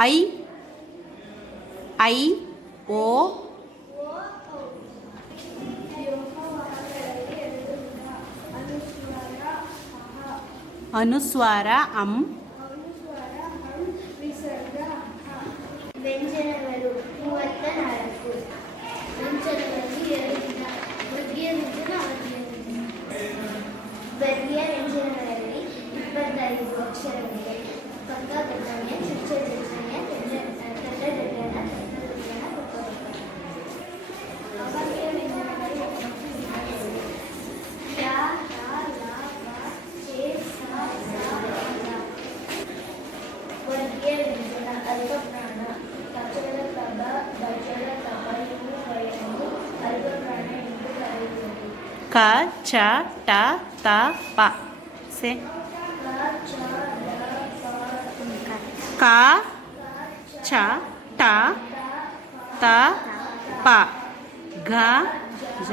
I I O ಅನುಸ್ವಾರ ಅಂ ವ್ಯಂಜನಗಳು 34. ವ್ಯಂಜನಗಳಲ್ಲಿ 2 ವಿಧ: ವರ್ಗೀಯ ವ್ಯಂಜನ, ವರ್ಗೀಯ ವ್ಯಂಜನಗಳಲ್ಲಿ 25 ಅಕ್ಷರಗಳಿವೆ. ಪಕ್ಕ ಘಟನೆ, ಶಿಕ್ಷ ಘಟನೆ, ತಡ್ಡಘಟನ, ಅವಾಗ್ಯ ವ್ಯಂಜನಗಳು ಯಾ, ರಾ, ಲಾ, ವ, ಚೇ, ಸ, ಸ, ವರ್ಗೀಯ ವ್ಯಂಜನ ಅಲ್ಪಪ್ರಾಣ, ಕಚಡ, ಕಬ, ಬಜಡ, ಕಬ ಇವುಗಳನ್ನು ಅಲ್ಪಪ್ರಾಣ ಎಂದು ಕರೆಯುವುದು. ಕ ಚ ಟ ತ ಪ ಸೆ ಕ ಚ ಟ ತ ಪ ಘ ಜ